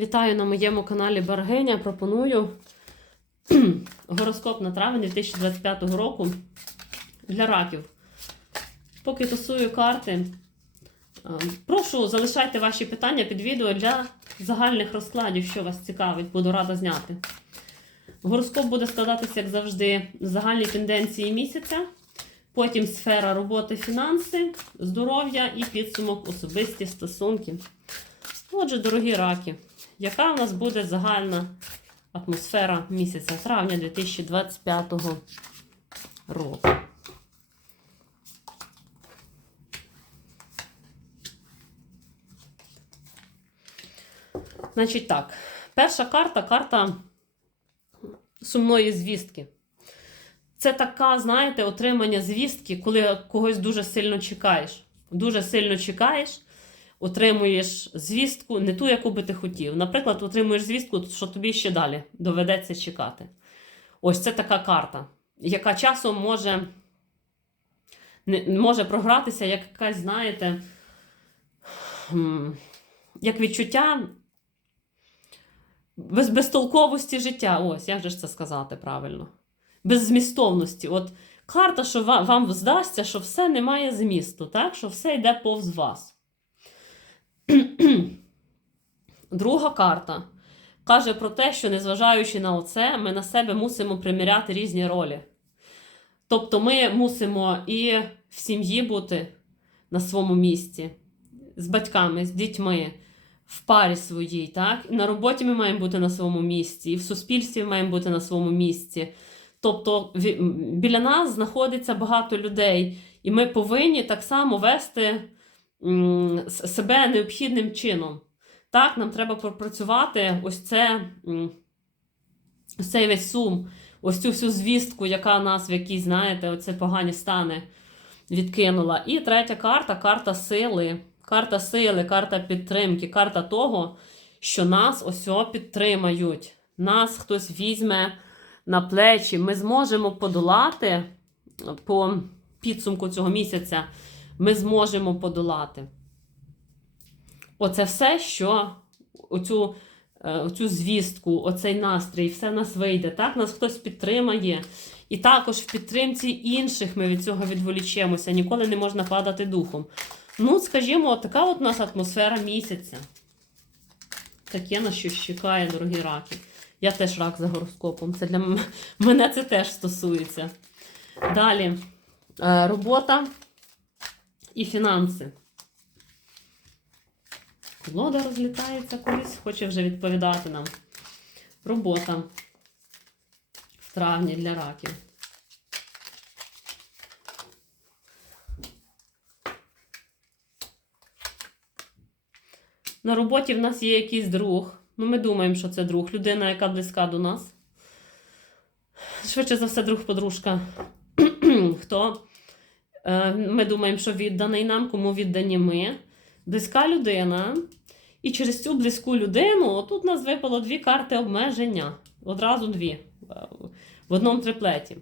Вітаю на моєму каналі Баргиня. Пропоную гороскоп на травень 2025 року для раків. Поки тусую карти, е, прошу залишайте ваші питання під відео для загальних розкладів, що вас цікавить, буду рада зняти. Гороскоп буде складатися, як завжди, загальні тенденції місяця, потім сфера роботи, фінанси, здоров'я і підсумок особисті стосунки. Отже, дорогі раки, яка у нас буде загальна атмосфера місяця травня 2025 року? Значить так, перша карта карта сумної звістки. Це така, знаєте, отримання звістки, коли когось дуже сильно чекаєш. Дуже сильно чекаєш, отримуєш звістку, не ту, яку би ти хотів. Наприклад, отримуєш звістку, що тобі ще далі доведеться чекати. Ось це така карта, яка часом може, може програтися, як якась, знаєте, як відчуття без, безтолковості життя. Ось, як же ж це сказати правильно? Беззмістовності. От карта, що вам, вам здасться, що все не має змісту, так? що все йде повз вас. Друга карта каже про те, що незважаючи на оце, ми на себе мусимо приміряти різні ролі. Тобто ми мусимо і в сім'ї бути на своєму місці, з батьками, з дітьми, в парі своїй, так? На роботі ми маємо бути на своєму місці, і в суспільстві ми маємо бути на своєму місці. Тобто біля нас знаходиться багато людей, і ми повинні так само вести себе необхідним чином. Так, нам треба пропрацювати ось це, цей весь сум, ось цю всю звістку, яка нас в якійсь, знаєте, оце погані стани відкинула. І третя карта карта сили. Карта сили, карта підтримки, карта того, що нас ось підтримають. Нас хтось візьме на плечі. Ми зможемо подолати по підсумку цього місяця. Ми зможемо подолати. Оце все, що оцю, е, оцю звістку, оцей настрій, все нас вийде. Так, нас хтось підтримає. І також в підтримці інших ми від цього відволічемося. Ніколи не можна падати духом. Ну, скажімо, така от у нас атмосфера місяця. Таке на що чекає, дорогі раки. Я теж рак за гороскопом. Це для мене це теж стосується. Далі Е, робота і фінанси. Колода розлітається колись, хоче вже відповідати нам. Робота в травні для раків. На роботі в нас є якийсь друг. Ну, ми думаємо, що це друг. Людина, яка близька до нас. Швидше за все, друг-подружка. Хто? Е, Ми думаємо, що відданий нам, кому віддані ми. Близька людина. І через цю близьку людину тут у нас випало дві карти обмеження. Одразу дві е, в одному триплеті.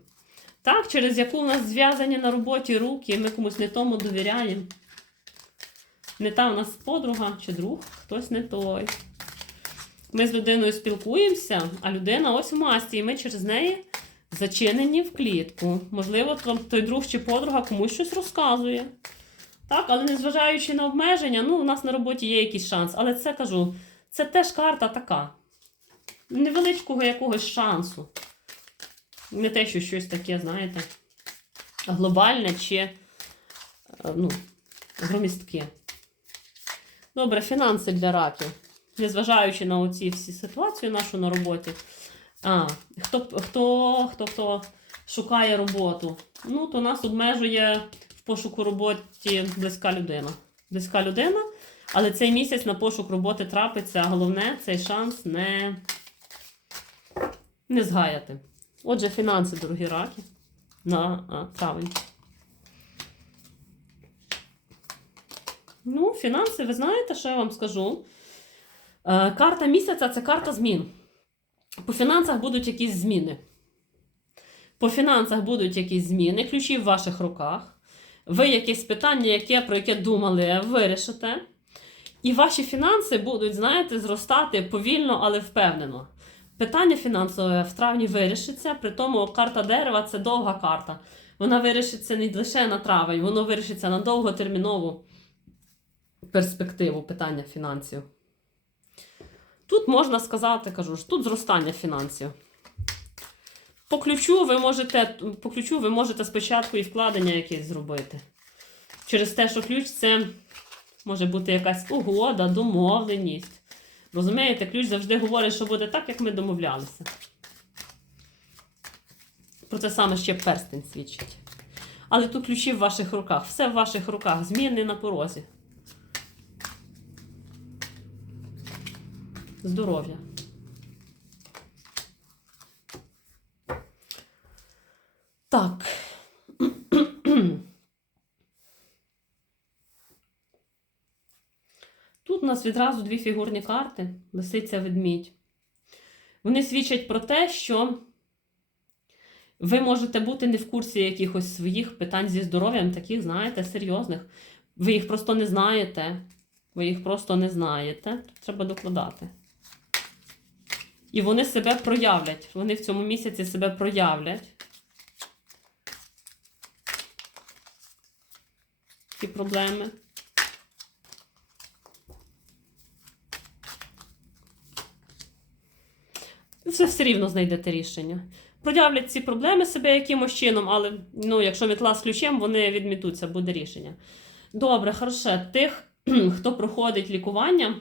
Так, через яку у нас зв'язані на роботі руки, ми комусь не тому довіряємо. Не та у нас подруга чи друг, хтось не той. Ми з людиною спілкуємося, а людина ось в масці, і ми через неї зачинені в клітку. Можливо, той друг чи подруга комусь щось розказує. Так, але незважаючи на обмеження, ну, у нас на роботі є якийсь шанс. Але це кажу, це теж карта така. Невеличкого якогось шансу. Не те, що щось таке, знаєте, глобальне чи е, ну, громістке. Добре, фінанси для раків. Незважаючи на оці всі ситуації нашу на роботі. А, хто, хто, хто, хто шукає роботу? Ну, то нас обмежує в пошуку роботі близька людина. Близька людина, але цей місяць на пошук роботи трапиться. а Головне, цей шанс не, не згаяти. Отже, фінанси, дорогі раки, на а, травень. Ну, фінанси, ви знаєте, що я вам скажу? Е, карта місяця це карта змін. По фінансах будуть якісь зміни. По фінансах будуть якісь зміни, ключі в ваших руках. Ви якесь питання, яке, про яке думали, вирішите. І ваші фінанси будуть, знаєте, зростати повільно, але впевнено. Питання фінансове в травні вирішиться, при тому карта дерева це довга карта. Вона вирішиться не лише на травень, воно вирішиться на довготермінову перспективу питання фінансів. Тут можна сказати, кажу ж, тут зростання фінансів. По ключу ви можете, по ключу ви можете спочатку і вкладення якесь зробити. Через те, що ключ це може бути якась угода, домовленість. Розумієте, ключ завжди говорить, що буде так, як ми домовлялися. Про це саме ще перстень свідчить. Але тут ключі в ваших руках. Все в ваших руках. Зміни на порозі. Здоров'я. Так. Тут у нас відразу дві фігурні карти, лисиця ведмідь. Вони свідчать про те, що ви можете бути не в курсі якихось своїх питань зі здоров'ям, таких, знаєте, серйозних. Ви їх просто не знаєте. Ви їх просто не знаєте. Тут треба докладати. І вони себе проявлять. Вони в цьому місяці себе проявлять. Ці проблеми. Це все рівно знайдете рішення. Проявлять ці проблеми себе якимось чином, але ну, якщо мітла з ключем, вони відмітуться, буде рішення. Добре, хороше. Тих, хто проходить лікування,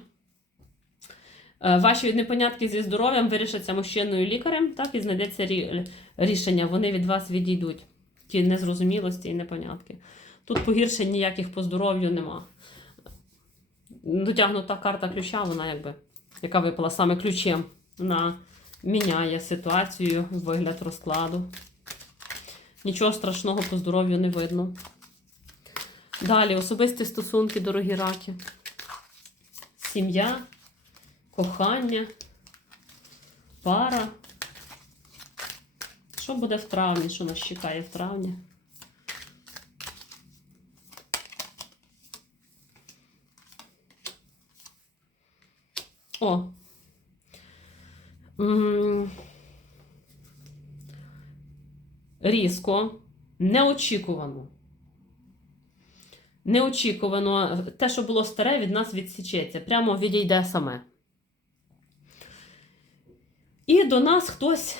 ваші непонятки зі здоров'ям вирішаться мужчиною лікарем, так, і знайдеться рі- рішення. Вони від вас відійдуть. Ті незрозумілості і непонятки. Тут погіршень ніяких по здоров'ю нема. Дотягнута карта ключа, вона якби, яка випала саме ключем. Вона міняє ситуацію, вигляд розкладу. Нічого страшного по здоров'ю не видно. Далі особисті стосунки, дорогі раки. Сім'я, кохання, пара. Що буде в травні? Що нас чекає в травні? О. Різко, неочікувано. Неочікувано. Те, що було старе, від нас відсічеться. Прямо відійде саме. І до нас хтось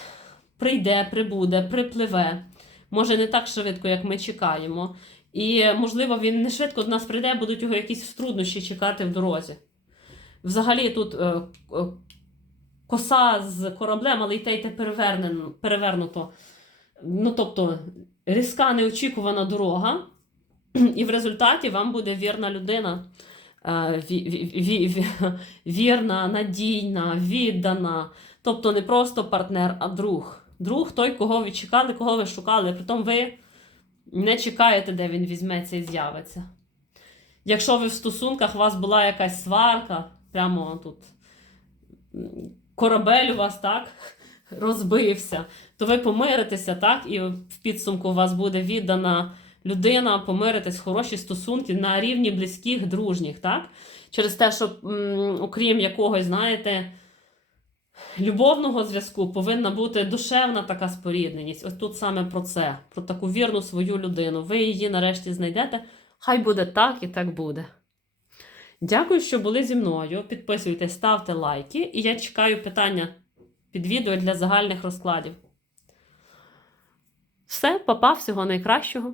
прийде, прибуде, припливе. Може, не так швидко, як ми чекаємо. І, можливо, він не швидко до нас прийде, будуть його якісь труднощі чекати в дорозі. Взагалі, тут е, е, коса з кораблем, але й те, й те перевернуто. Ну, тобто, різка неочікувана дорога, і в результаті вам буде вірна людина. е, ві- ві- ві- ві- Вірна, надійна, віддана. Тобто не просто партнер, а друг. Друг той, кого ви чекали, кого ви шукали. Притом ви не чекаєте, де він візьметься і з'явиться. Якщо ви в стосунках, у вас була якась сварка, прямо тут корабель у вас так розбився, то ви помиритеся, так, і в підсумку у вас буде віддана людина, помиритись, хороші стосунки на рівні близьких, дружніх, так? Через те, що, м, окрім якогось, знаєте, любовного зв'язку повинна бути душевна така спорідненість. Ось тут саме про це, про таку вірну свою людину. Ви її нарешті знайдете. Хай буде так і так буде. Дякую, що були зі мною. Підписуйтесь, ставте лайки, і я чекаю питання під відео для загальних розкладів. Все, папа, всього найкращого.